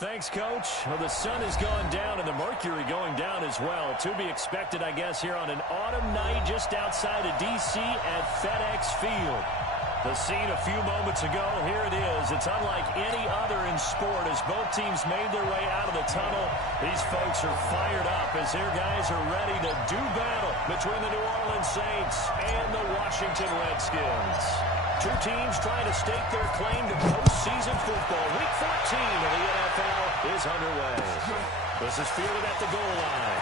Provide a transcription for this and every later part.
Thanks, Coach. Well, the sun is going down and the mercury going down as well. To be expected, I guess, here on an autumn night just outside of D.C. at FedEx Field. The scene a few moments ago, here it is. It's unlike any other in sport as both teams made their way out of the tunnel. These folks are fired up as their guys are ready to do battle between the New Orleans Saints and the Washington Redskins. Two teams trying to stake their claim to postseason football. Week 14 of the NFL is underway. This is fielded at the goal line.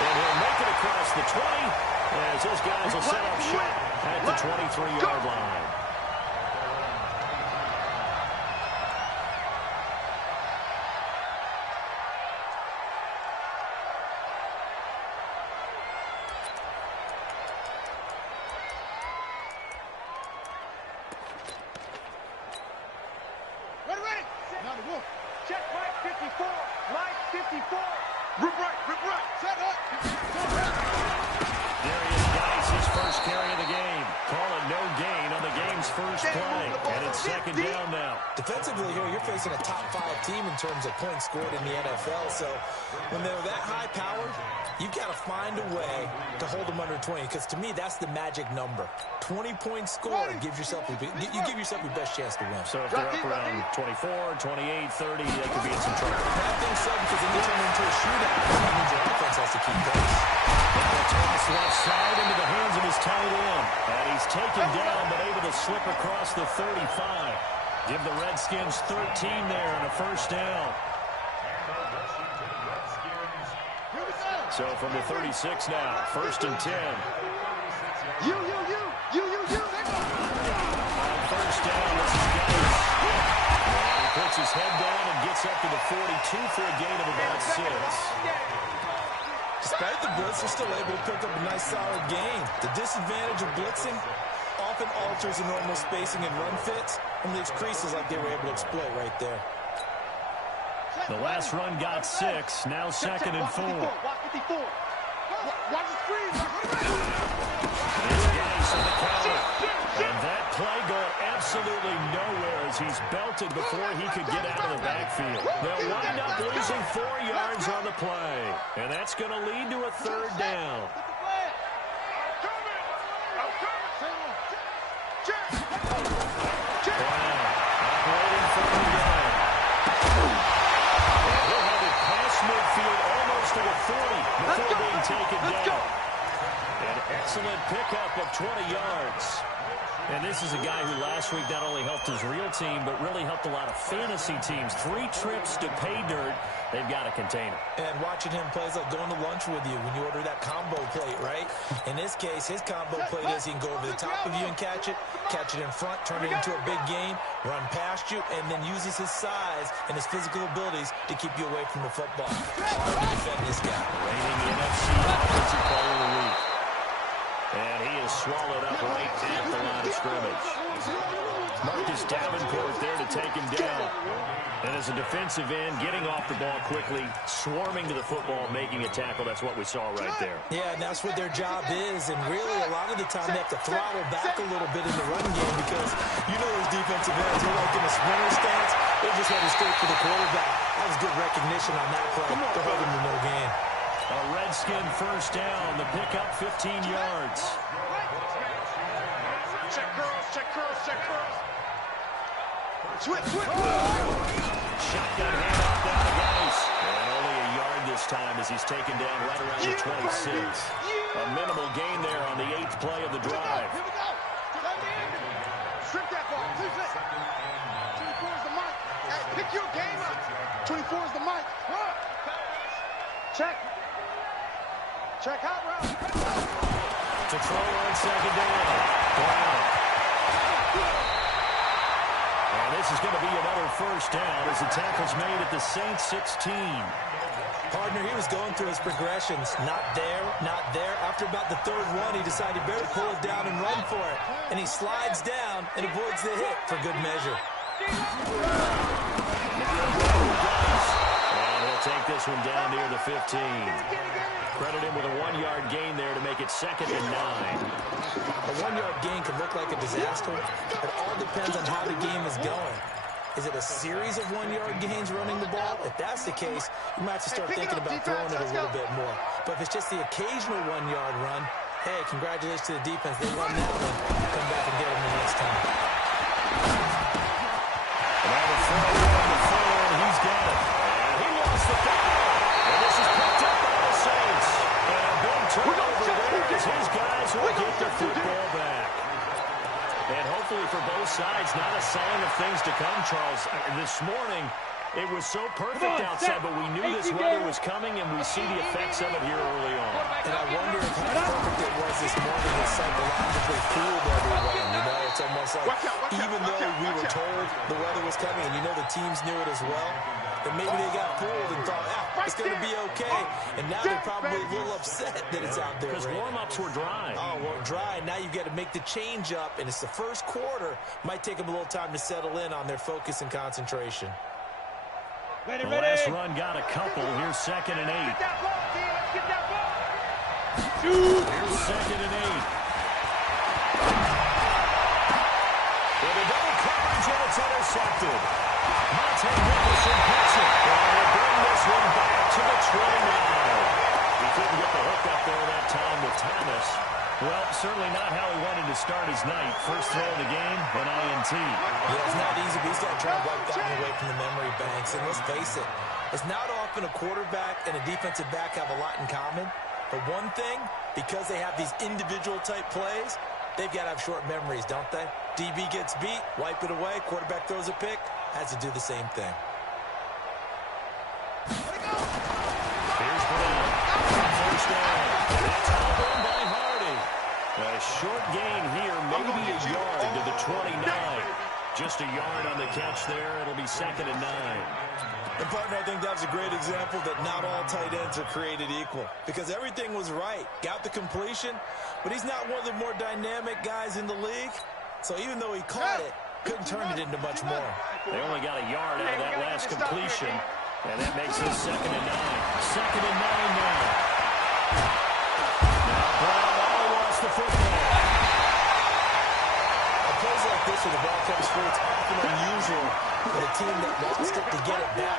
And he'll make it across the 20 as his guys will set up shop at the 23-yard line. Defensively here, you're facing a top-5 team in terms of points scored in the NFL. So when they're that high-powered, you've got to find a way to hold them under 20. Because to me, that's the magic number. 20 points scored gives yourself you give yourself your best chance to win. So if they're up around 24, 28, 30, they could be in some trouble. I think so, because then you turn into a shootout. That means your defense has to keep pace. Now a toss left side into the hands of his tight end. And he's taken down, but able to slip across the 35. Give the Redskins 13 there and a first down. So from the 36 now, first and 10. You. On first down, this is Gotw. And he puts his head down and gets up to the 42 for a gain of about 6. Despite the blitz, they're still able to pick up a nice solid gain. The disadvantage of blitzing often alters the normal spacing and run fits and leaves creases like they were able to exploit right there. The last run got 6, now second and 4. And that play going absolutely nowhere as he's belted before he could get out of the backfield. They'll wind up losing 4 yards on the play. And that's going to lead to a third down. Midfield almost to the 40 before being taken down. An excellent pickup of 20 yards. And this is a guy who last week not only helped his real team, but really helped a lot of fantasy teams. 3 trips to pay dirt. They've got to contain him. And watching him play is like going to lunch with you when you order that combo plate, right? In this case, his combo plate is he can go over the top of you and catch it in front, turn it into a big gain, run past you, and then uses his size and his physical abilities to keep you away from the football. Hard to defend this guy. Reigning NFC Offensive Player of the Week. And he is swallowed up right at the line of scrimmage. Marcus Davenport there to take him down. And as a defensive end, getting off the ball quickly, swarming to the football, making a tackle. That's what we saw right there. Yeah, and that's what their job is. And really, a lot of the time, they have to throttle back a little bit in the run game because you know those defensive ends, they're like in a sprinter stance. They're just heading straight for the quarterback. That was good recognition on that play to hold him to no gain. A Redskin first down. The pickup 15 yards. Check curls. Switch. Shotgun handoff down to Gotw. And only a yard this time as he's taken down right around the 26. A minimal gain there on the 8th play of the drive. Here we go. Strip that ball. 24 is the mic. Hey, pick your game up. 24 is the mic. Check out route. To throw on second down. Brown. And this is going to be another first down as the tackle's made at the Saints 16. Partner, he was going through his progressions. Not there. After about the 3rd one, he decided he better pull it down and run for it. And he slides down and avoids the hit for good measure. And he'll take this one down near the 15. Credit him with a 1-yard gain there to make it 2nd and 9. A 1-yard gain can look like a disaster. It all depends on how the game is going. Is it a series of 1-yard gains running the ball? If that's the case, you might have to start thinking about throwing it a little bit more. But if it's just the occasional 1-yard run, hey, congratulations to the defense. They won that one. Come back and get them the next time. Now the throw on the floor, and he's got it. And he lost the football. And this is picked up by the Saints. And a big turnover there as his guys will get the football back. And hopefully for both sides, not a sign of things to come, Charles. This morning, it was so perfect outside, but we knew this weather was coming, and we see the effects of it here early on. And I wonder if how perfect it was this morning has psychologically fooled everyone. You know, it's almost like even though we were told the weather was coming, and you know the teams knew it as well, that maybe they got fooled and thought, it's going to be okay. And now they're probably a little upset that it's out there. Because warm-ups were dry. Oh, well, dry. Now you've got to make the change up, and it's the first quarter. Might take them a little time to settle in on their focus and concentration. The last run got a couple. Here's 2nd and 8. Get that ball, D. Let's get that ball. Here's 2nd and 8. With a double coverage, and it's intercepted. Monte Nicholson picks it. And will bring this one back to the 29. He couldn't get the hook up there that time with Thomas. Well, certainly not how he wanted to start his night. First throw of the game, an INT. Yeah, it's not easy, but he's got to try to wipe that one away from the memory banks. And let's face it, it's not often a quarterback and a defensive back have a lot in common. But one thing, because they have these individual type plays, they've got to have short memories, don't they? DB gets beat, wipe it away, quarterback throws a pick, has to do the same thing. Here's Brown. First down. That's all done by Hardy. A short gain here, maybe a yard to the 29. Just a yard on the catch there. It'll be 2nd and 9. And, partner, I think that was a great example that not all tight ends are created equal. Because everything was right. Got the completion, but he's not one of the more dynamic guys in the league. So even though he caught it, couldn't turn it into much more. They only got a yard out of that last completion. And that makes it 2nd and 9. 2nd and 9 now. Now Brown lost the football. Plays like this where the ball comes free, it's often unusual for a team that lost it to get it back.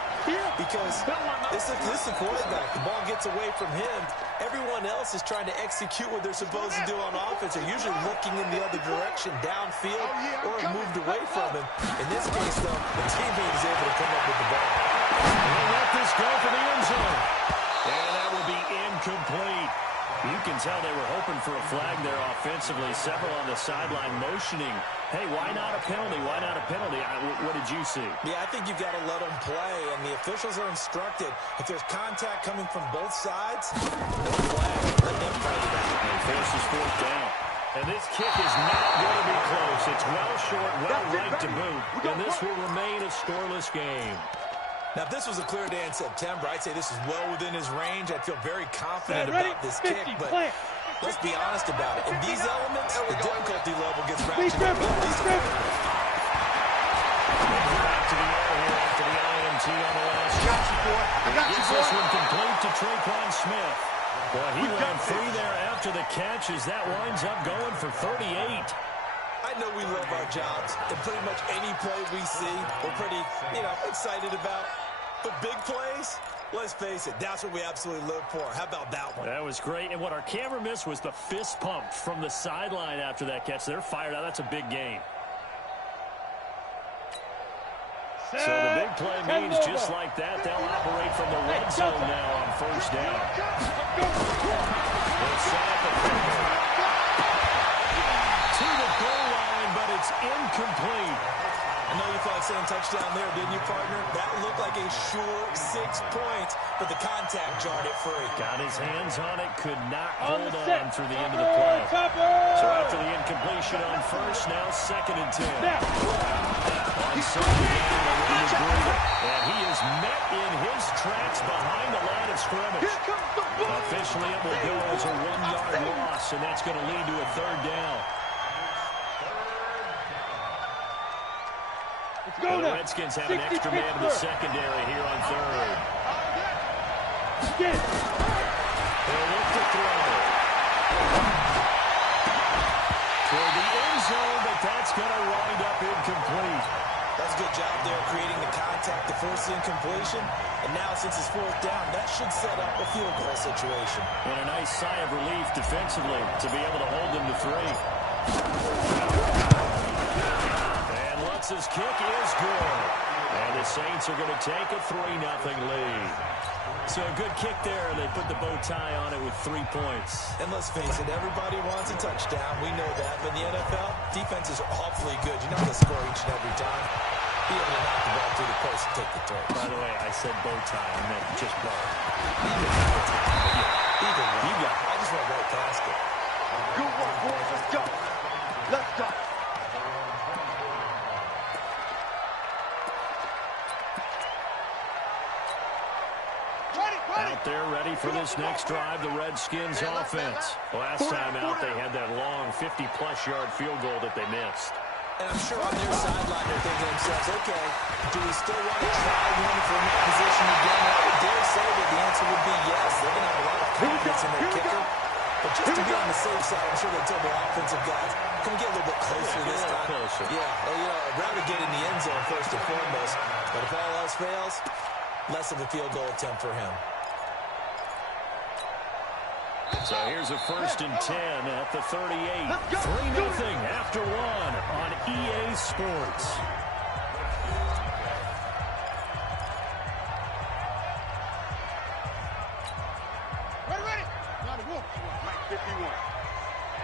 Because this is the quarterback. The ball gets away from him. Everyone else is trying to execute what they're supposed to do on offense. They're usually looking in the other direction, downfield, or moved away from him. In this case, though, the teammate is able to come up with the ball. They'll let this go for the end zone. And that will be incomplete. You can tell they were hoping for a flag there offensively. Several on the sideline motioning. Hey, why not a penalty? Why not a penalty? What did you see? Yeah, I think you've got to let them play, and the officials are instructed. If there's contact coming from both sides, no flag. Let them fight it out. And forces 4th down. And this kick is not going to be close. It's well short, well right to boot. And this will remain a scoreless game. Now, if this was a clear day in September, I'd say this is well within his range. I'd feel very confident about this kick, but let's be honest about it. In these elements, the difficulty level gets ratcheted up. Back to the air here after the INT on the last shot. Gets this one complete to Traquan Smith. Boy, he ran free there after the catch as that winds up going for 38. I know we love our jobs, and pretty much any play we see, we're pretty, excited about. But big plays, let's face it, that's what we absolutely live for. How about that one? That was great. And what our camera missed was the fist pump from the sideline after that catch. They're fired out. That's a big game. So the big play means just like that, they'll operate from the red zone now on first down. They'll set up the to the goal line, but it's incomplete. I know you thought saying touchdown there, didn't you, partner? That looked like a sure 6 points, but the contact jarred it free. Got his hands on it, could not hold on through the end of the play. So after the incompletion on first, now 2nd and 10. On second down, a little breather. And he is met in his tracks behind the line of scrimmage. Officially, it will go as a 1-yard loss, and that's going to lead to a 3rd down. And the Redskins have an extra man in the secondary here on 3rd. They'll look to throw. Toward the end zone, but that's going to wind up incomplete. That's a good job there creating the contact to force the incompletion. And now, since it's fourth down, that should set up a field goal situation. And a nice sigh of relief defensively to be able to hold them to 3. And Lutz's kick is good. And the Saints are going to take a 3-0 lead. So a good kick there, and they put the bow tie on it with 3 points. And let's face it, everybody wants a touchdown. We know that. But in the NFL, defenses are awfully good. You're not going to score each and every time. Be able to knock the ball through the post and take the throw. By the way, I said bow tie. I meant just bow. Either way. You got it. I just went right past it. Good work, boys. Let's go. Let's go. Out there ready for this next drive, the Redskins offense. Last time out, they had that long 50-plus yard field goal that they missed. And I'm sure on their sideline they're thinking to themselves, okay, do we still want to try one for that position again? I would dare say that the answer would be yes. They're going to have a lot of confidence in their kicker. But just to be on the safe side, I'm sure they'll tell their offensive guys, can we get a little bit closer this time? Closer. Yeah, well, I'd rather get in the end zone first and foremost. But if all else fails, less of a field goal attempt for him. So here's a 1st and 10 at the 38. 3-0 after 1 on EA Sports. Ready. Now the wolf. Mike 51.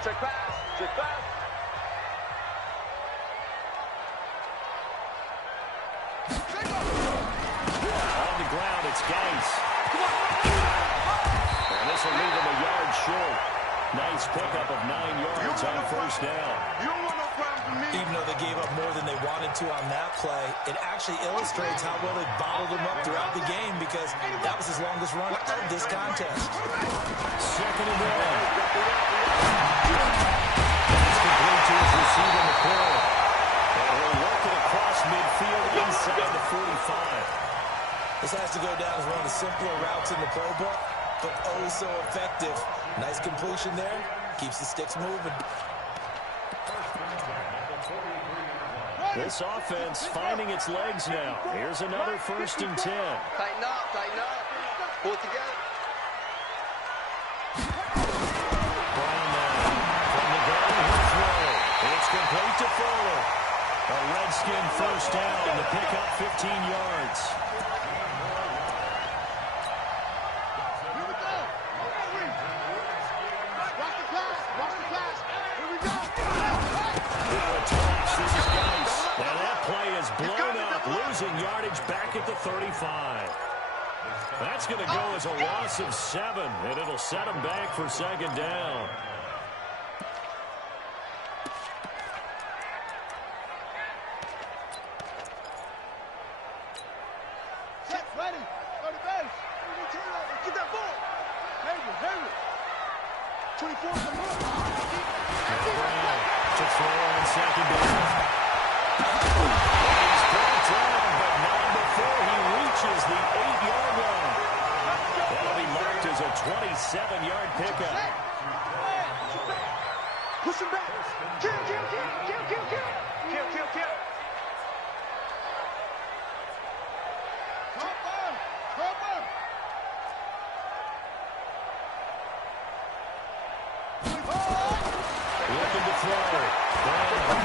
Check pass. Check pass. On the ground, it's Geis. And this will leave him a yard short. Nice pickup of 9 yards on 1st down. You don't want no problem from me. Even though they gave up more than they wanted to on that play, it actually illustrates how well they bottled them up throughout the game because that was his longest run of this contest. 2nd and 1. It's complete to his receiver, McCoy. And he'll work it across midfield inside the 45. This has to go down as one of the simpler routes in the playbook, but oh so effective. Nice completion there. Keeps the sticks moving. This offense finding its legs now. Here's another 1st and 10. Tighten up. Pull it together. Brown now. From the gun, he'll throw. It's complete to Fuller. A Redskin 1st down to pick up 15 yards. Losing yardage back at the 35. That's going to go as a loss of 7, and it'll set them back for 2nd down. Set, ready. Go to base. Get that ball. Henry. 24 is the move. Brown to throw on 2nd down. He's brought down, but not before he reaches the 8-yard line. That'll be marked as a 27-yard pickup. Push him back. Kill. Come on. Looking to throw. Brown.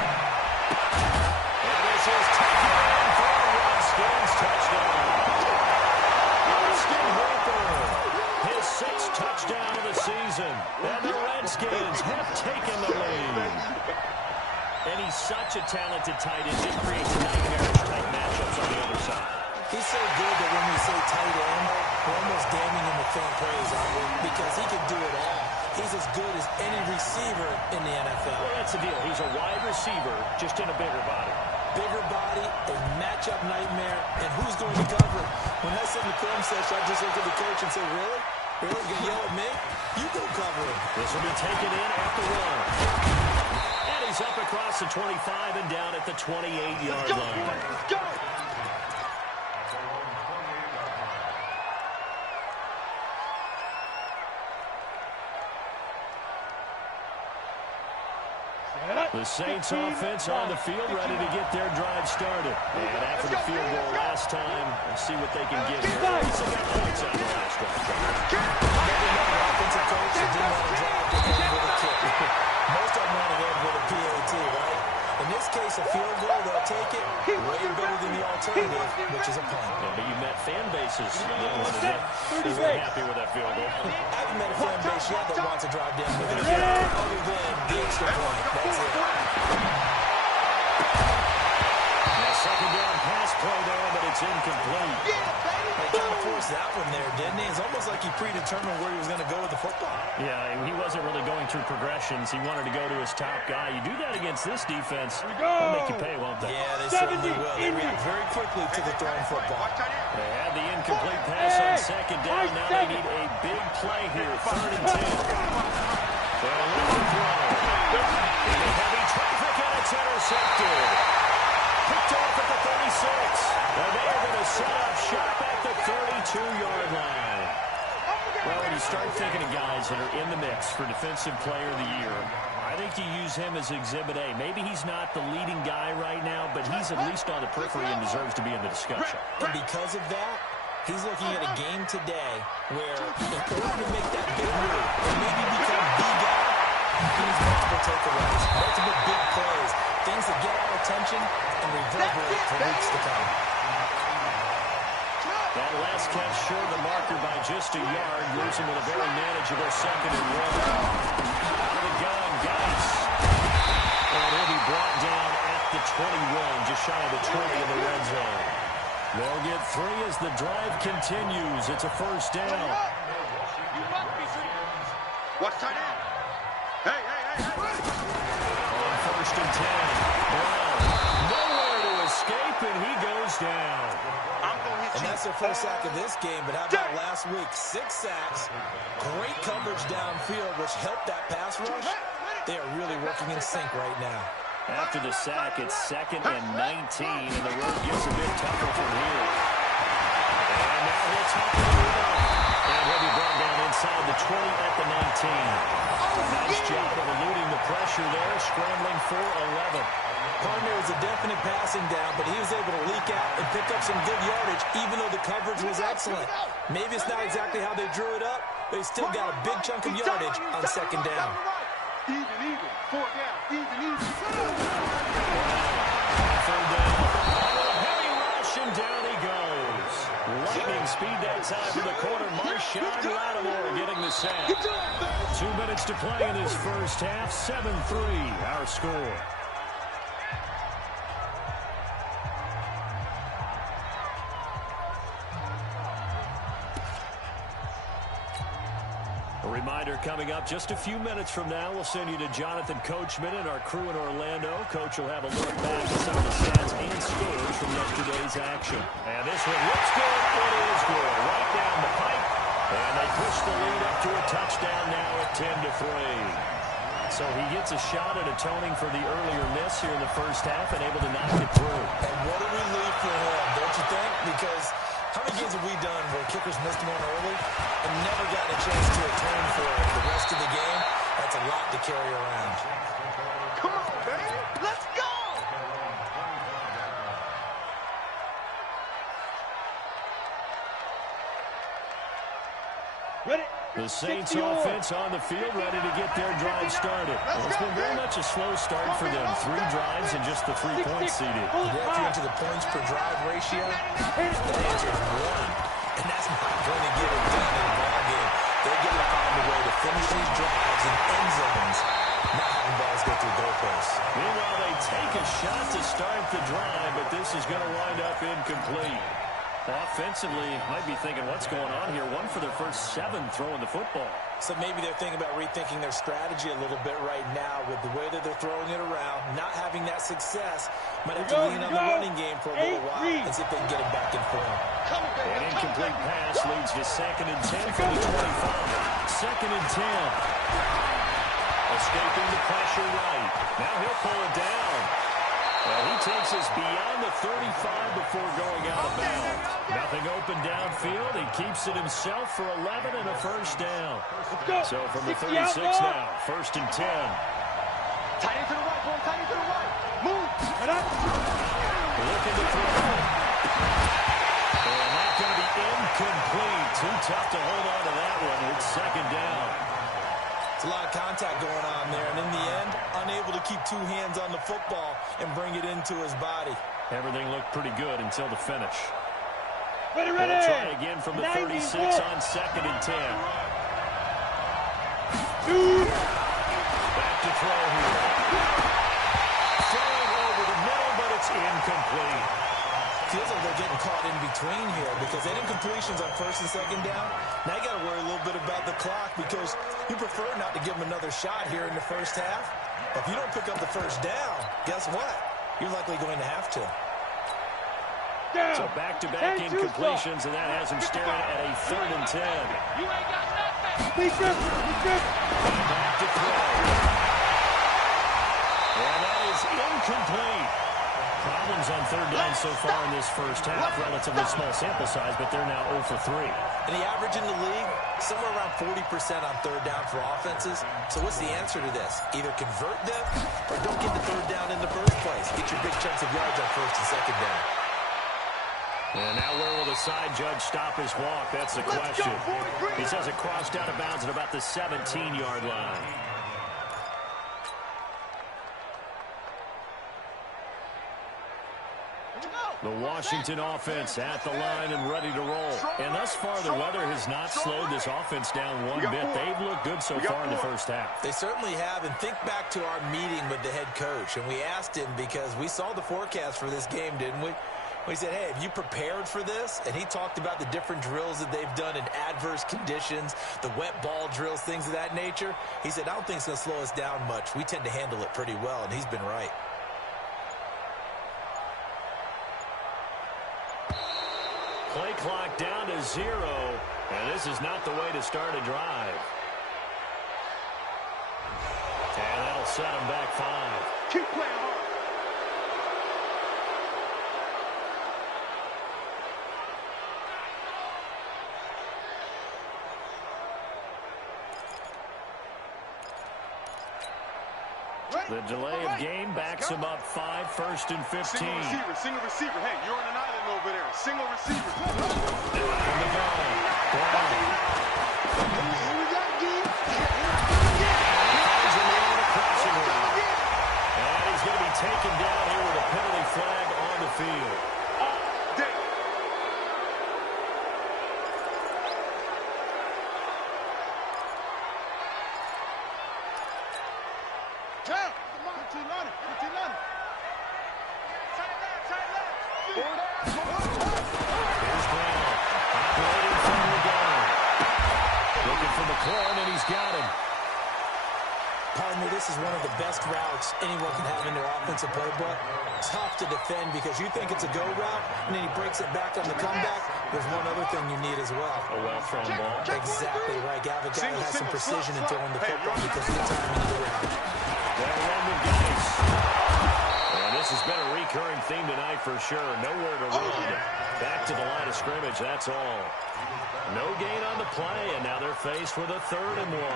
And this is taken in for a Redskins touchdown. Austin Hooper, his 6th touchdown of the season. And the Redskins have taken the lead. And he's such a talented tight end. It creates nightmarish type matchups on the other side. He's so good that when we say tight end, we're almost damning him with faint praise, aren't we? Because he can do it all. He's as good as any receiver in the NFL. Well, that's the deal. He's a wide receiver, just in a bigger body. Bigger body, a matchup nightmare, and who's going to cover it? When I said in the film session, I just looked at the coach and said, really? Really? You're going to yell at me? You go cover him. This will be taken in at the 1. And he's up across the 25 and down at the 28-yard line. Let's go. The Saints offense on the field, ready to get their drive started. And after the field goal last time, we'll see what they can get here. They still got points on the last drive. Maybe another offensive coach that didn't want to drive to end with a kick. Most of them want to end with a PAT, right? In this case, a field goal, they'll take it way better than the alternative, which is a punt. Yeah, but you met fan bases that wanted it. They weren't happy with that field goal. I haven't met a fan base yet that wants to drive down with it other than the extra point. That's it. Now, second down pass play there, but it's incomplete. They kind of forced that one there, didn't he? It's almost like he predetermined where he was going to go with the football. Yeah, he wasn't really going through progressions. He wanted to go to his top guy. You do that against this defense, they'll make you pay, won't they? Yeah, they certainly will. They react very quickly to the thrown football. They had the incomplete pass on second down. Now they need a big play here. 3rd and 10. They'll look to throw. In the heavy traffic, and it's intercepted. Picked off at the 36. And they are going to set up shop at the 32-yard line. Well, when you start thinking of guys that are in the mix for Defensive Player of the Year, I think you use him as Exhibit A. Maybe he's not the leading guy right now, but he's at least on the periphery and deserves to be in the discussion. And because of that, he's looking at a game today where in order to make that big move and maybe become the guy, he needs multiple takeaways, multiple big plays, things that get our attention and reverberate for weeks to come. That last catch short the marker by just a yard, leaves him with a very manageable 2nd and 1. Out of the gun, Gotw. And he'll be brought down at the 21, just shy of the 20 in the red zone. They'll get 3 as the drive continues. It's a 1st down. Watch tight end. Hey. On 1st and 10. Brown, nowhere to escape, and he goes down. And that's their first sack of this game, but how about last week? 6 sacks, great coverage downfield, which helped that pass rush. They are really working in sync right now. After the sack, it's 2nd and 19, and the road gets a bit tougher from here. And now he'll tuck it around. And he'll be brought down inside the 20 at the 19. Nice job of eluding the pressure there, scrambling for 11. Partner was a definite passing down, but he was able to leak out and pick up some good yardage, even though the coverage was excellent. Maybe it's not exactly how they drew it up, but he still got a big chunk of yardage on 2nd down. Even. 4 down. Even. 3rd down. Heavy rush, and down he goes. Lightning speed that time for the corner. Marshawn Lattimore getting the sack. 2 minutes to play in his first half. 7-3, our score. A reminder coming up just a few minutes from now. We'll send you to Jonathan Coachman and our crew in Orlando. Coach will have a look back at some of the stats and scores from yesterday's action. And this one looks good. It is good. Right down the pipe. And they push the lead up to a touchdown now at 10-3. So he gets a shot at atoning for the earlier miss here in the first half and able to knock it through. And what a relief for him, don't you think? Because how many games have we done where kickers missed one early and never gotten a chance to atone for it the rest of the game? That's a lot to carry around. Come on, baby. Let's go. Ready? The Saints offense on the field ready to get their drive started. Well, it's been very much a slow start for them. 3 drives and just the 3 points seeded. If you're into the points per drive ratio, the answer is 1. And that's not going to get it done in a ball game. They're going to find a way to finish these drives in end zones, not having balls go through goalposts. Meanwhile, they take a shot to start the drive, but this is going to wind up incomplete. Offensively, might be thinking, what's going on here? 1 for their first 7 throwing the football. So maybe they're thinking about rethinking their strategy a little bit right now with the way that they're throwing it around, not having that success. Might have to lean on the running game for a little while and see if they can get it back in form. An incomplete pass leads to 2nd and 10 from the 25. 2nd and 10. Escaping the pressure right. Now he'll pull it down. Well, he takes us beyond the 35 before going out of bounds. Nothing open downfield. He keeps it himself for 11 and a first down. So from the 36 now, 1st and 10. Tight end to the right, boy. Tight end to the right. Move. Looking to throw. And that's going to be incomplete. Too tough to hold on to that one. It's second down. It's a lot of contact going on there, and in the end, unable to keep two hands on the football and bring it into his body. Everything looked pretty good until the finish. Ready. We'll try again from the 36 on second and 10. Back to throw here. Throwing over the middle, but it's incomplete. Feels like they're getting caught in between here because they did completions on first and second down. Now you got to worry a little bit about the clock because you prefer not to give them another shot here in the first half. But if you don't pick up the first down, guess what? You're likely going to have to. So back-to-back incompletions, and that has him staring at a 3rd and 10. You ain't got nothing. Back to throw. And that is incomplete. Problems on 3rd down so far in this first half. Relatively small sample size, but they're now 0 for 3. And the average in the league, somewhere around 40% on 3rd down for offenses. So what's the answer to this? Either convert them or don't get the 3rd down in the first place. Get your big chunks of yards on first and second down. And now where will the side judge stop his walk? That's the question. He says it crossed out of bounds at about the 17-yard line. The Washington offense at the line and ready to roll. And thus far, the weather has not slowed this offense down one bit. They've looked good so far in the first half. They certainly have. And think back to our meeting with the head coach. And we asked him because we saw the forecast for this game, didn't we? We said, hey, have you prepared for this? And he talked about the different drills that they've done in adverse conditions, the wet ball drills, things of that nature. He said, I don't think it's going to slow us down much. We tend to handle it pretty well, and he's been right. Play clock down to 0, and this is not the way to start a drive. And that'll set him back 5. Keep playing hard. The delay of game backs him up 5, 1st and 15. Single receiver. Hey, you're on an island over there. Single receiver. From the goal. And he's going to be taken down here with a penalty flag on the field. Here's Brown, operating from the gun. Looking for McLaurin, and he's got him. Partner, this is one of the best routes anyone can have in their offensive playbook. Tough to defend because you think it's a go route, and then he breaks it back on the comeback. There's one other thing you need as well. A well-thrown ball. Exactly right. You have a guy that has some precision in throwing the football because of the timing of the route. They'll run the dice. And this has been a recurring theme tonight for sure. Nowhere to run. Back to the line of scrimmage, that's all. No gain on the play, and now they're faced with a 3rd and 1.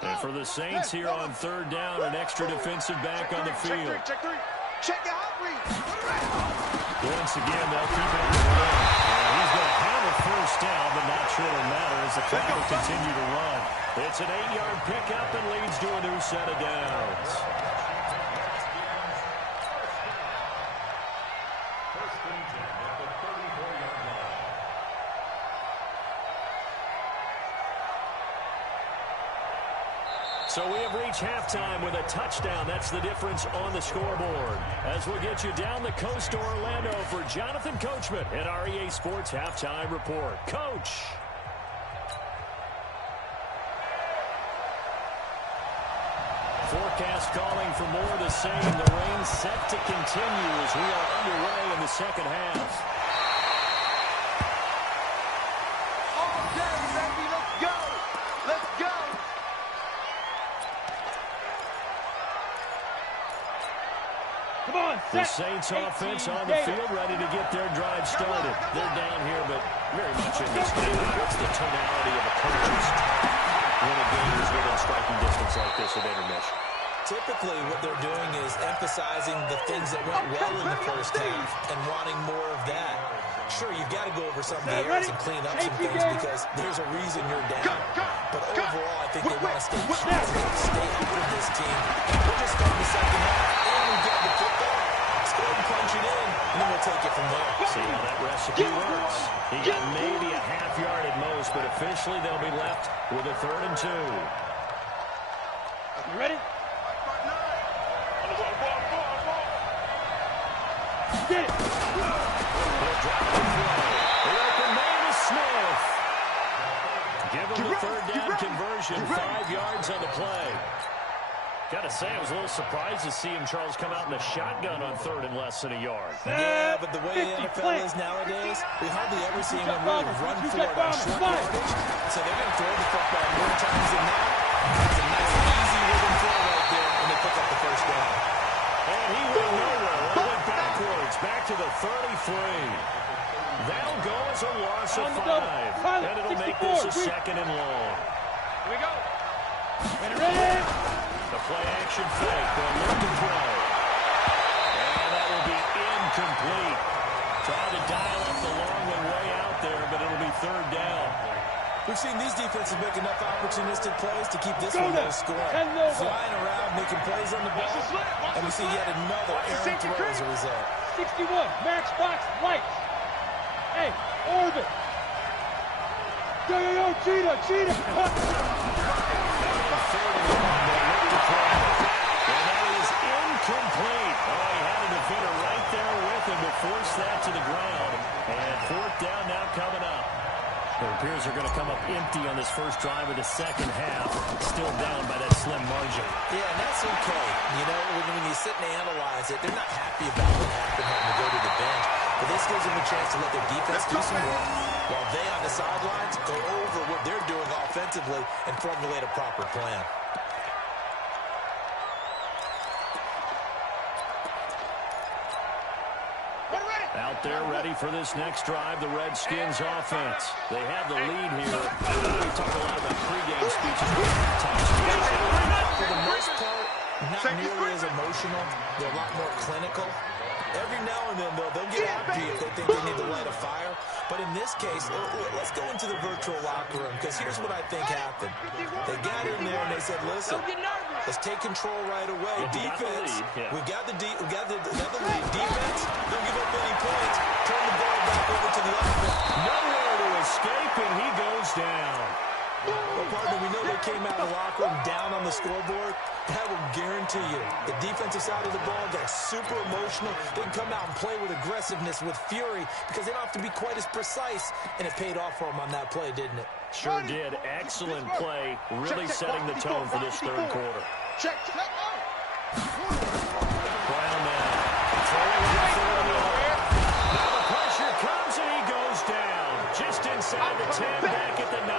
And for the Saints here on 3rd down, an extra defensive back on the field. Check 3. Check the out read. Once again, they'll keep it on the run. He's going to have a first down, but not sure it'll matter as the clock will continue to run. It's an 8-yard pickup and leads to a new set of downs. So we have reached halftime with a touchdown. That's the difference on the scoreboard. As we'll get you down the coast to Orlando for Jonathan Coachman at our EA Sports Halftime Report. Coach. Forecast calling for more of the same. The rain set to continue as we are underway in the second half. Come on, The The Saints offense on the field, ready to get their drive started. They're down here, but very much in this game. What's the tonality of a coach's when a game is within striking distance like this at intermission? Typically, what they're doing is emphasizing the things that went well in the first half and wanting more of that. Sure, you've got to go over some of the errors and clean up some things because there's a reason you're down. But overall, I think they want to stay positive, stay after this team. We'll just start the second half, and we get the football. Let's go ahead and punch it in, and then we'll take it from there. See how that recipe works. He got maybe a half yard at most, but officially they'll be left with a 3rd and 2. You ready? Get it. He'll drop the throw. The open man is Smith. Give him the 3rd down conversion. 5 yards on the play. Got to say, I was a little surprised to see him, Charles, come out in a shotgun on 3rd and less than a yard. Yeah, but the way the NFL is nowadays, we hardly ever see him really run for it on short yardage. So they're going to throw the football more times than not. It's a nice, easy rhythm throw right there, and they pick up the 1st down. And he went nowhere. He went backwards, back to the 33. That'll go as a loss of 5. And it'll make this a 2nd and long. Here we go. Ready? The play action fake. They'll look to throw. And that will be incomplete. Trying to dial up the long one way out there, but it'll be 3rd down. We've seen these defenses make enough opportunistic plays to keep this one low scoring. Flying around, making plays on the ball, and we see yet another errant throw as a result. 61, max box, lights. Hey, orbit. Yo, cheetah. And that is incomplete. Oh, he had a defender right there with him to force that to the ground. And 4th down now coming up. It appears they're going to come up empty on this first drive of the second half. Still down by that slim margin. Yeah, and that's okay. You know, when you sit and analyze it, they're not happy about what happened having to go to the bench. But this gives them a chance to let their defense do some work while they on the sidelines go over what they're doing offensively and formulate a proper plan. Out there ready for this next drive, the Redskins offense. They have the lead here. We talk a lot about pregame speeches. For the most part, not nearly as emotional. They're a lot more clinical. Every now and then, though, they'll get after you if they think they need to light a fire. But in this case, let's go into the virtual locker room, because here's what I think happened. They got in there and they said, listen, let's take control right away. Defense, we got the lead. Defense, don't give up any points. Turn the ball back over to the offense. Nowhere to escape, and he goes down. Well, partner, we know they came out of the locker room down on the scoreboard. That will guarantee you the defensive side of the ball got super emotional. They can come out and play with aggressiveness, with fury, because they don't have to be quite as precise. And it paid off for them on that play, didn't it? Sure did. Excellent play. Really setting the tone for this 3rd quarter. Check. Brown now. Throwing it forward. Now the pressure comes, and he goes down. Just inside the 10, back at the 9.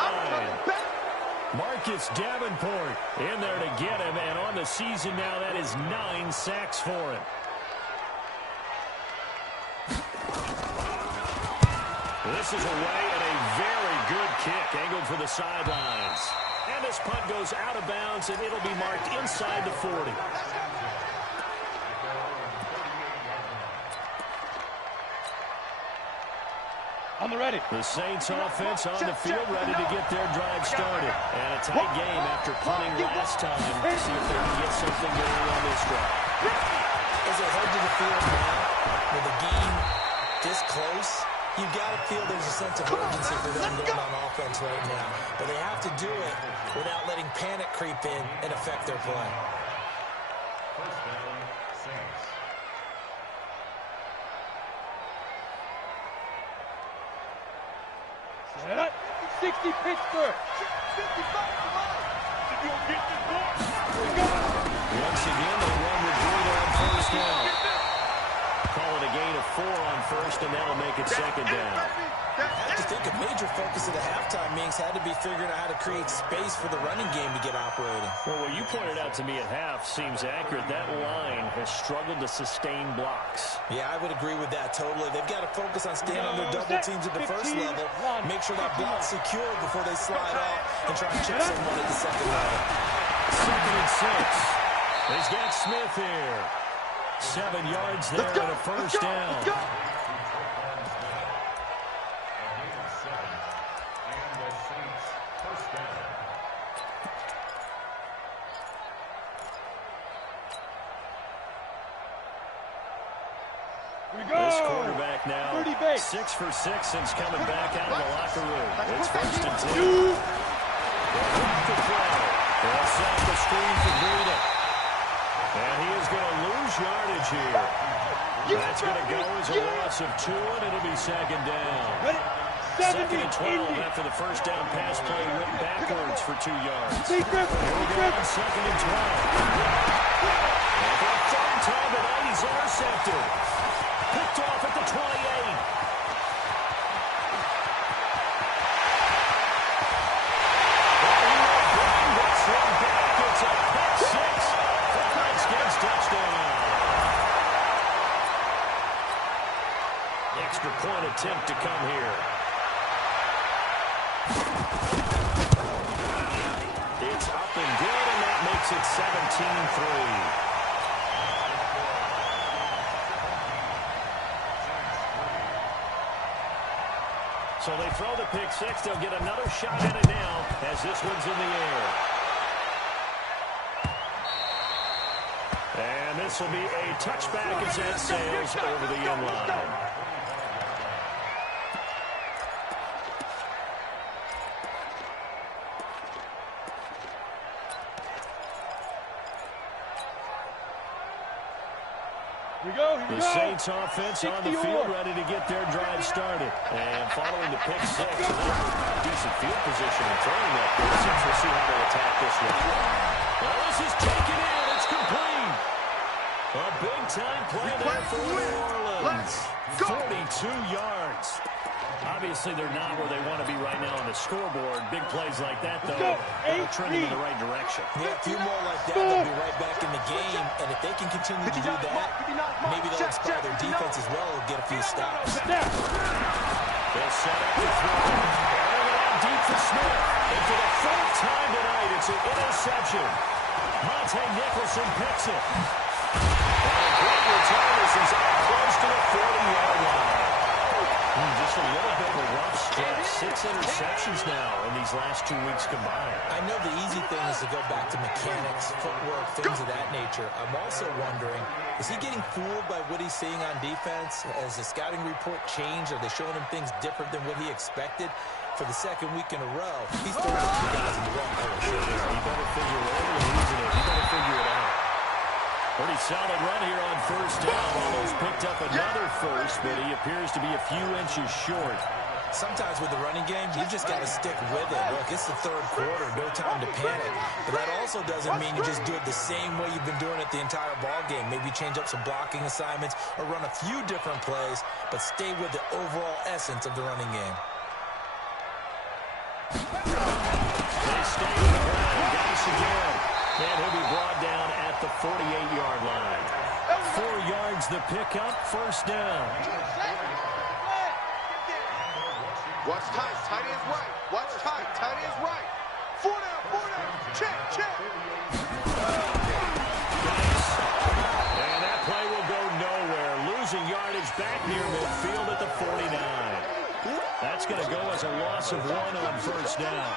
Marcus Davenport in there to get him, and on the season now, that is 9 sacks for him. This is away and a very good kick angled for the sidelines. And this punt goes out of bounds, and it'll be marked inside the 40. On the ready. The Saints offense on the field, ready to get their drive started. And a tight game after punting last time. See if they can get something going on this drive. As they head to the field now, with the game this close, you've got to feel there's a sense of urgency for them going on offense right now. But they have to do it without letting panic creep in and affect their play. 60 Pittsburgh. Once again, they run with Gotw on 1st down. Call it a gain of 4 on 1st, and that'll make it 2nd down. I have to think a major focus of the halftime meetings had to be figuring out how to create space for the running game to get operating. Well, what you pointed out to me at half seems accurate. That line has struggled to sustain blocks. Yeah, I would agree with that totally. They've got to focus on staying on their double teams at the first level, make sure that block's secure before they slide off and try and chip someone at the second level. 2nd and 6. He's got Smith here. 7 yards there and a first down. This quarterback now 6 for 6 since coming back out of the locker room. It's 1st and 10. They'll set the screen for Breida. And he is going to lose yardage here. That's going to go as a loss of 2, and it'll be 2nd down. 2nd and 12 after the first down pass play went backwards for 2 yards. Here we go on 2nd and 12. And for the 3rd time tonight, he's intercepted. Picked off at the 28. It's a pick 6 for the Redskins touchdown. Extra point attempt to come here. It's up and good, and that makes it 17-3. So they throw the pick 6. They'll get another shot at it now as this one's in the air. And this will be a touchback as that sails over the end line. The Saints offense on the field, ready to get their drive started. And following the pick 6, decent field position and throwing that pick 6. We'll see how they attack this one. Well, this is taken in. It's complete. A big-time play there for New Orleans. 42 yards. Obviously, they're not where they want to be right now on the scoreboard. Big plays like that, though, they're trending in the right direction. Yeah, a few more like that, they'll be right back in the game. And if they can continue to do that, maybe they'll inspire their defense as well and get a few stops. They'll set up to throw. Throwing it out deep for Smith. And for the 4th time tonight, it's an interception. Monte Nicholson picks it. And a great return as he's up close to the 40-yard line. Just a little bit of a rough stretch. 6 interceptions now in these last 2 weeks combined. I know the easy thing is to go back to mechanics, footwork, things of that nature. I'm also wondering, is he getting fooled by what he's seeing on defense? Has the scouting report changed? Are they showing him things different than what he expected? For the 2nd week in a row, he's throwing out the guys in the wrong color shirt. He better figure it out. He better figure it out. Pretty solid run here on 1st down. Almost picked up another first, but he appears to be a few inches short. Sometimes with the running game, you just got to stick with it. Look, it's the 3rd quarter, no time to panic. But that also doesn't mean you just do it the same way you've been doing it the entire ball game. Maybe change up some blocking assignments or run a few different plays, but stay with the overall essence of the running game. They stay on the ground. Gotw again. And he'll be brought down at the 48-yard line. 4 yards the pickup, 1st down. Watch tight, tight ends right. Watch tight, tight ends right. 4 down, check, check. And that play will go nowhere. Losing yardage back near midfield at the 49. That's going to go as a loss of 1 on 1st down.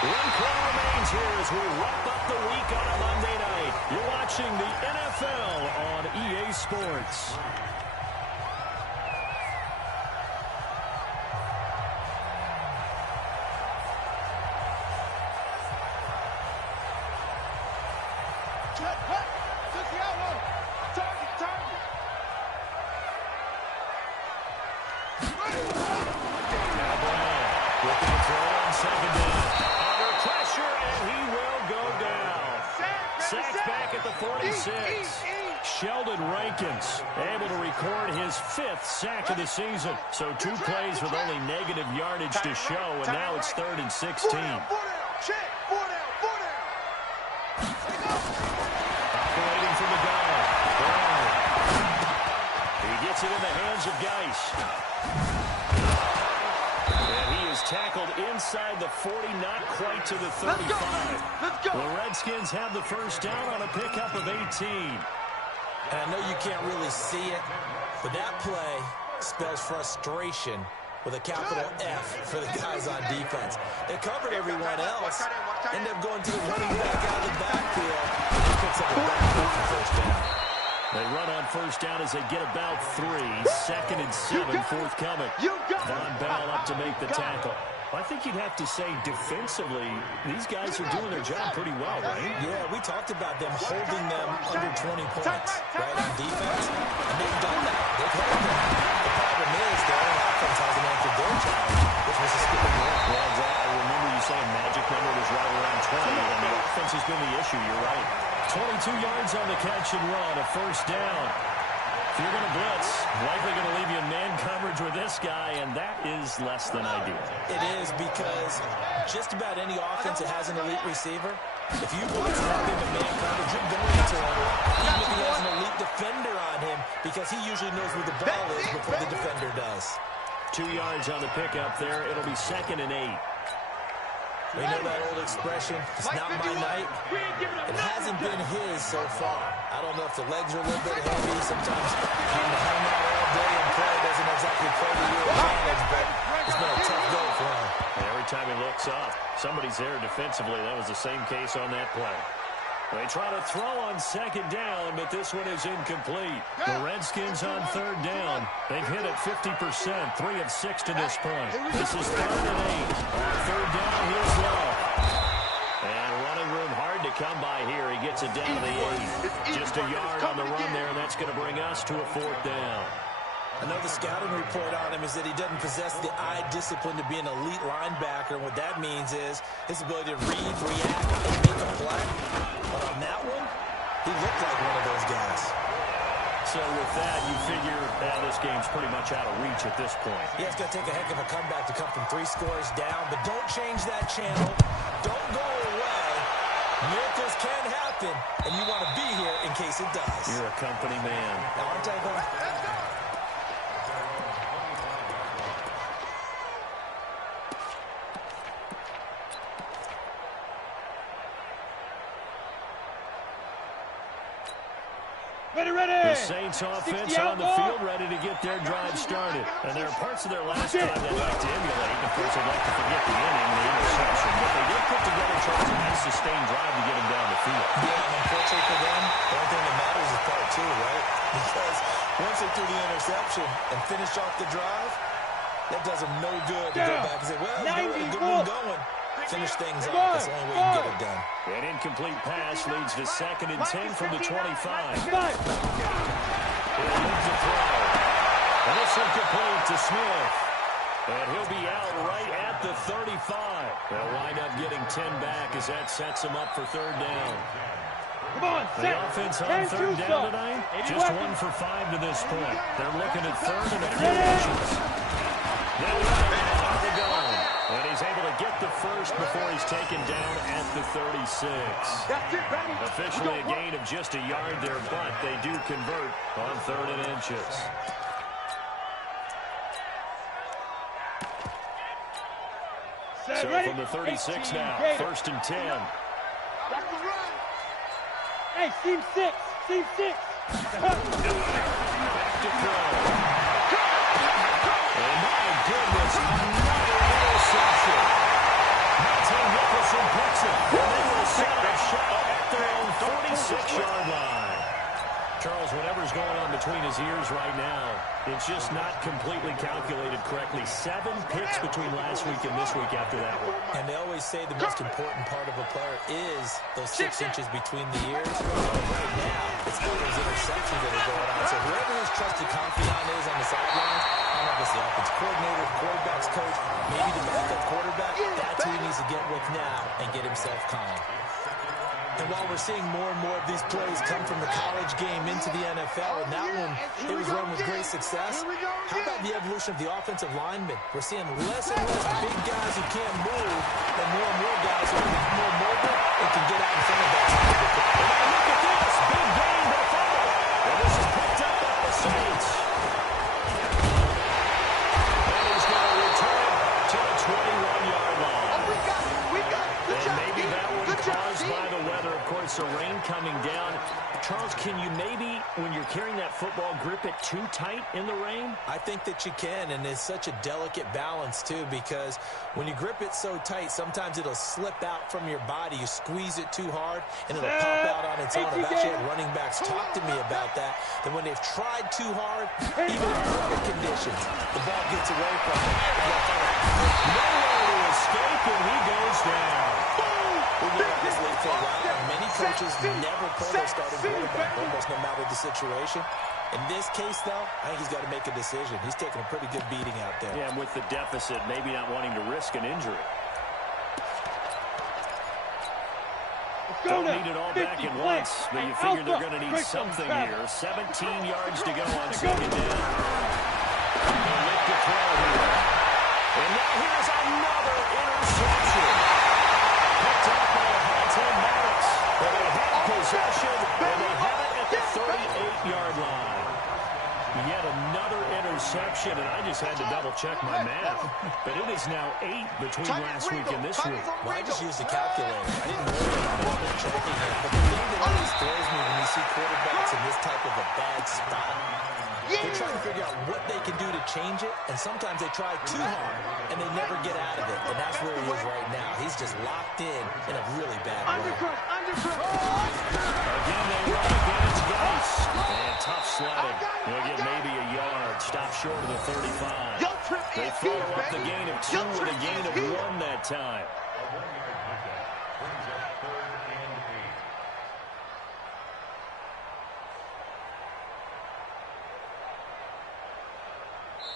One call remains here as we wrap up the week on a Monday night. You're watching the NFL on EA Sports. Looking to throw on second down. Under pressure, and he will go down. Sacked back at the 46. Sheldon Rankins able to record his 5th sack of the season. So 2 plays with only negative yardage to show, and now it's 3rd and 16. Operating from the gun. He gets it in the hands of Geis. And he is tackled inside the 40, not quite to the 35. The Redskins have the first down on a pickup of 18. And I know you can't really see it, but that play spells frustration with a capital F for the guys on defense. They covered everyone else, end up going to the running back out of the backfield, and he picks up a backfield for first down. They run on first down as they get about 3. 2nd and 7 forthcoming. Von Bell up to make the tackle. I think you'd have to say defensively, these guys are doing their job pretty well, right? Yeah, we talked about them holding them under 20 points, right, on defense. And they've done that. They've held them. The problem is their own offense hasn't answered their challenge, which was to skip them away. Well, I remember you saying magic number was right around 20, and the offense has been the issue. You're right. 22 yards on the catch and run, a first down. If you're going to blitz, likely going to leave you in man coverage with this guy, and that is less than ideal. It is, because just about any offense that has an elite receiver, if you blitz and have him in man coverage, you're going to him, even if he has an elite defender on him, because he usually knows where the ball is before the defender does. 2 yards on the pickup there. It'll be 2nd and 8. We know that old expression, it's not my night. It hasn't been his so far. I don't know if the legs are a little bit heavy. Sometimes having to hang out all day and play doesn't exactly play to your advantage, but it's been a tough go for him. And every time he looks up, somebody's there defensively. That was the same case on that play. They try to throw on second down, but this one is incomplete. The Redskins on 3rd down. They've hit it 50%, 3 of 6 to this point. This is 3rd and 8. On 3rd down, here's Love. And running room hard to come by here. He gets it down to the 8. Just a yard on the run there, and that's going to bring us to a 4th down. Another scouting report on him is that he doesn't possess the eye discipline to be an elite linebacker. And what that means is his ability to read, react, and make a play. But on that one, he looked like one of those guys. So with that, you figure this game's pretty much out of reach at this point. Yeah, it's going to take a heck of a comeback to come from 3 scores down. But don't change that channel. Don't go away. Miracles can happen, and you want to be here in case it does. You're a company man. Now, aren't I going? The Saints offense on the field, ready to get their drive started. And there are parts of their last drive they'd like to emulate. And of course, they'd like to forget the inning, the interception. But they did put together a nice sustained drive to get them down the field. Yeah, and unfortunately for them, the only thing that matters is part 2, right? Because once they threw the interception and finished off the drive, that does them no good to go back and say, well, you got a good one going. Finish things off. That's the only way you can get it done. An incomplete pass leads to 2nd and 10 from the 25. He'll move to throw. And it's incomplete to Smith. And he'll be out right at the 35. They'll wind up getting 10 back as that sets them up for 3rd down. Come on, the offense on 3rd down tonight, just 1 for 5 to this point. They're looking at 3rd and a few inches. Now on the go. And he's able to get the first before he's taken down at the 36. Officially a gain of just a yard there, but they do convert on 3rd and inches. So from the 36 now, 1st and 10. Hey, team 6, team 6. Back to throw. And my goodness, interception. Martin Nicholson picks it. And they will set a shot at their own 46-yard line. Charles, whatever's going on between his ears right now, It's just not completely calculated correctly. 7 picks between last week and this week after that one. And they always say the most important part of a player is those 6 inches between the ears. Right now, it's all those interceptions that are going on. So whoever his trusted confidant is on the sidelines, I don't know if it's the offense coordinator, quarterback's coach, maybe the backup quarterback, that's who he needs to get with now and get himself calm. And while we're seeing more and more of these plays come from the college game into the NFL, and that one, it was run with great success, how about the evolution of the offensive linemen? We're seeing less and less big guys who can't move, and more guys who are more mobile and can get out in front of that. And now look at this, big gain to follow. And this is picked up by the Saints. And he's going to return to the 21-yard line. Oh, we got it. Good job, Maybe Steve. that one Good job, caused Steve. by the weather. Of course, the rain coming down. Charles, can you maybe, when you're carrying that football, grip it too tight in the rain? I think that you can, and it's such a delicate balance, too, because when you grip it so tight, sometimes it'll slip out from your body. You squeeze it too hard, and it'll pop out on its own. I've actually had running backs talk to me about that when they've tried too hard, even in perfect conditions, the ball gets away from them. Nowhere to escape, and he goes down. We've been in this league for a while, and many coaches never play their starting quarterback, almost no matter the situation. In this case, though, I think he's got to make a decision. He's taking a pretty good beating out there. Yeah, and with the deficit, maybe not wanting to risk an injury. Don't need it all back at once, but you figure they're going to need something here. 17 yards to go on second down. They'll look to throw here. And now here's another interception. Picked up by Madden. And they have possession, and they have it at the 38-yard line. Yet another interception, and I just had to double-check my math. But it is now 8 between last week and this week. Well, I just used a calculator. I didn't really checking it. But the thing that always throws me when you see quarterbacks in this type of a bad spot, they're trying to figure out what they can do to change it, and sometimes they try too hard, and they never get out of it. And that's where he is right now. He's just locked in a really bad way. Again, they run against Gotw. And tough sledding. He'll get maybe a yard. Stop short of the 35. They follow up the gain of 2 with a gain of 1 that time.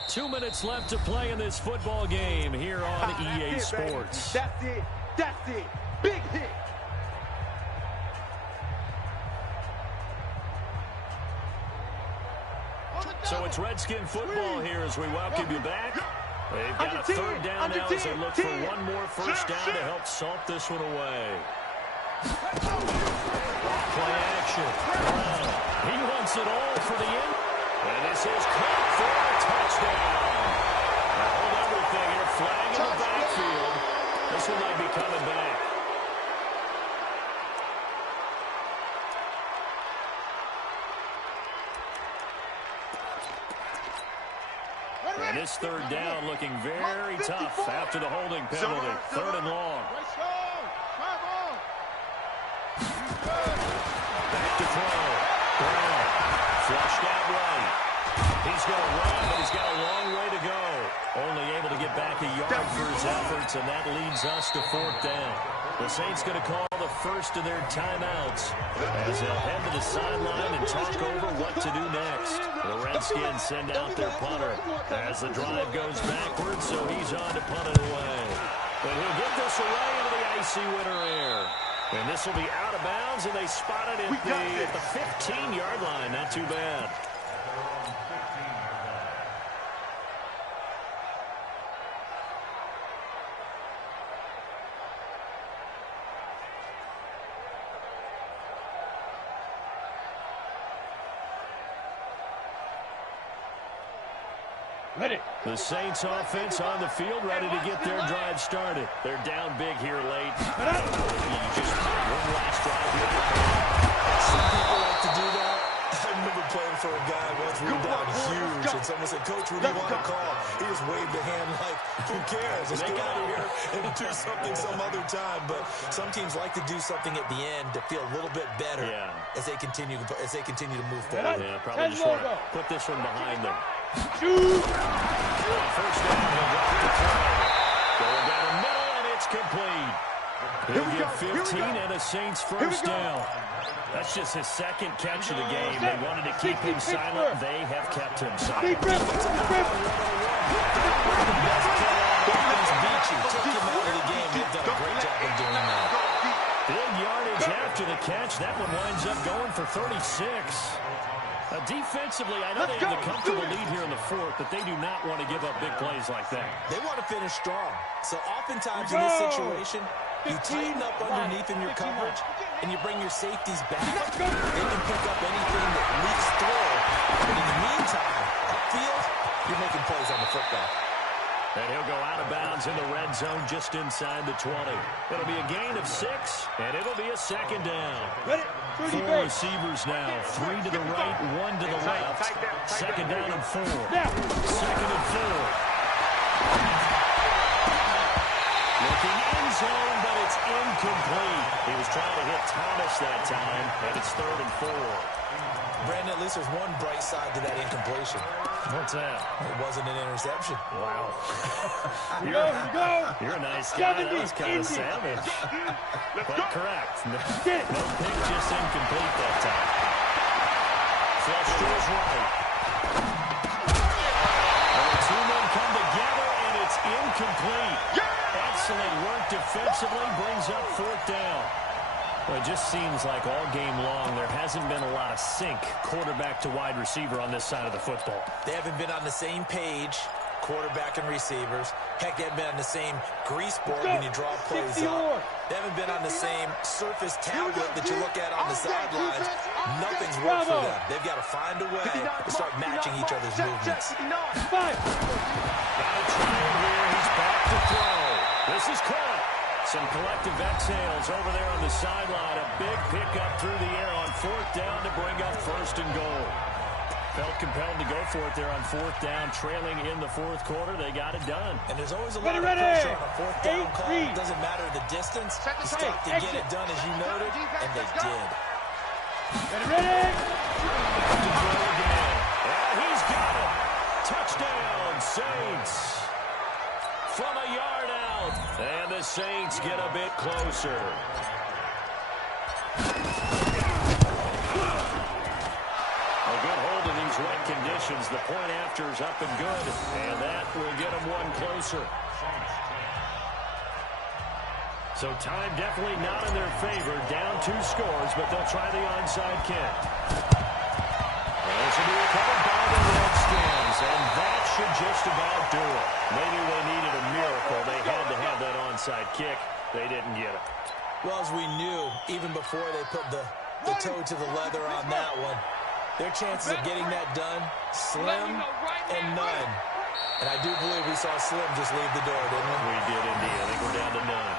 Two minutes left to play in this football game here on EA Sports. That's it. That's it. Big hit. So it's Redskin football here as we welcome you back. They've got a third down now as they look for one more first down to help salt this one away. Play action. He wants it all for the end. And this is caught for a touchdown. Hold everything here. Flag in the backfield. This one might be coming back. And this third down looking very tough after the holding penalty. Third and long. Back to throw. Brown. Flushed out right. He's going to run, but he's got a long way to go. Only able to get back a yard for his efforts, and that leads us to 4th down. The Saints going to call the first of their timeouts as they'll head to the sideline and talk over what to do next. The Redskins send out their punter as the drive goes backwards, so he's on to punt it away. But he'll get this away into the icy winter air. And this will be out of bounds, and they spot it at the 15-yard line. Not too bad. The Saints offense on the field, ready to get their drive started. They're down big here late. Just one last drive here. Some people like to do that. I remember playing for a guy once we were down huge, and someone said, "Coach, what do you want to call?" He just waved a hand like, "Who cares? Let's get out of here and do something some other time." But some teams like to do something at the end to feel a little bit better as they continue to move forward. Yeah, probably just want to put this one behind them. Shoot! First down, he'll drop the throw. Going down the middle, and it's complete. He'll get 15 and a Saints first down. That's just his second catch of the game. They wanted to keep him silent. They have kept him silent. Took him out of the game. They've done a great job of doing that. Big yardage after the catch. That one winds up going for 36. Defensively, I know they have a comfortable lead here in the fourth, but they do not want to give up big plays like that. They want to finish strong. So oftentimes in this situation, you tighten up underneath in your coverage, and you bring your safeties back. They can pick up anything that leaks through. But in the meantime, upfield, you're making plays on the football. And he'll go out of bounds in the red zone just inside the 20. It'll be a gain of 6, and it'll be a second down. Four receivers now. 3 to the right, 1 to the left. Second down and 4. Second and 4. Looking end zone, but it's incomplete. He was trying to hit Thomas that time, and it's 3rd and 4. Brandon, at least there's one bright side to that incompletion. What's that? It wasn't an interception. Wow. Go! You're a nice guy. That was kind of savage. But correct. No pick, just incomplete that time. Flush to his right. And the two men come together, and it's incomplete. Excellent work defensively. Brings up 4th down. Well, it just seems like all game long there hasn't been a lot of sync quarterback to wide receiver on this side of the football. They haven't been on the same page, quarterback and receivers. Heck, they haven't been on the same grease board when you draw plays up. They haven't been on the same surface tablet that you look at on the sidelines. Nothing's worked for them. They've got to find a way to start matching each other's movements. Got a trial here. He's back to throw. This is caught. Some collective exhales over there on the sideline. A big pickup through the air on 4th down to bring up 1st and goal. Felt compelled to go for it there on 4th down, trailing in the 4th quarter. They got it done. And there's always a lot of pressure on a 4th down call. It doesn't matter the distance. You still have to get it done, as you noted, and they did. Ready? To throw again. And he's got it. Touchdown, Saints. From a yard out. And the Saints get a bit closer. A good hold in these wet conditions. The point after is up and good. And that will get them one closer. So time definitely not in their favor. Down 2 scores, but they'll try the onside kick. This will be recovered by the Redskins, and that should just about do it. Maybe they needed a miracle. They had to have that onside kick. They didn't get it. Well, as we knew, even before they put the toe to the leather on that one, their chances of getting that done, slim and none. And I do believe we saw Slim just leave the door, didn't we? We did indeed. I think we're down to none.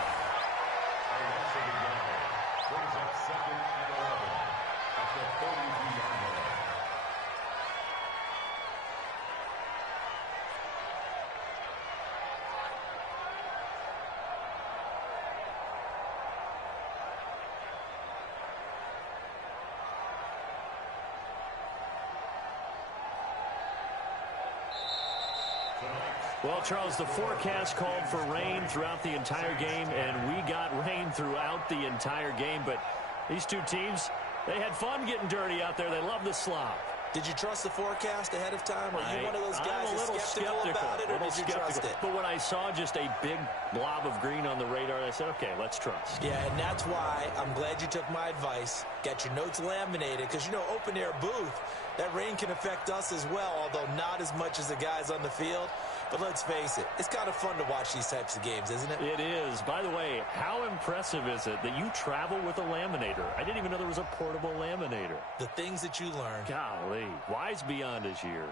Well, Charles, the forecast called for rain throughout the entire game, and we got rain throughout the entire game. But these two teams, they had fun getting dirty out there. They love the slop. Did you trust the forecast ahead of time? Are you one of those guys that's skeptical about it, or did you trust it? But when I saw just a big blob of green on the radar, I said, okay, let's trust. Yeah, and that's why I'm glad you took my advice. Get your notes laminated, because, you know, open-air booth, that rain can affect us as well, although not as much as the guys on the field. But let's face it, it's kind of fun to watch these types of games, isn't it? It is. By the way, how impressive is it that you travel with a laminator? I didn't even know there was a portable laminator. The things that you learn. Golly, wise beyond his years.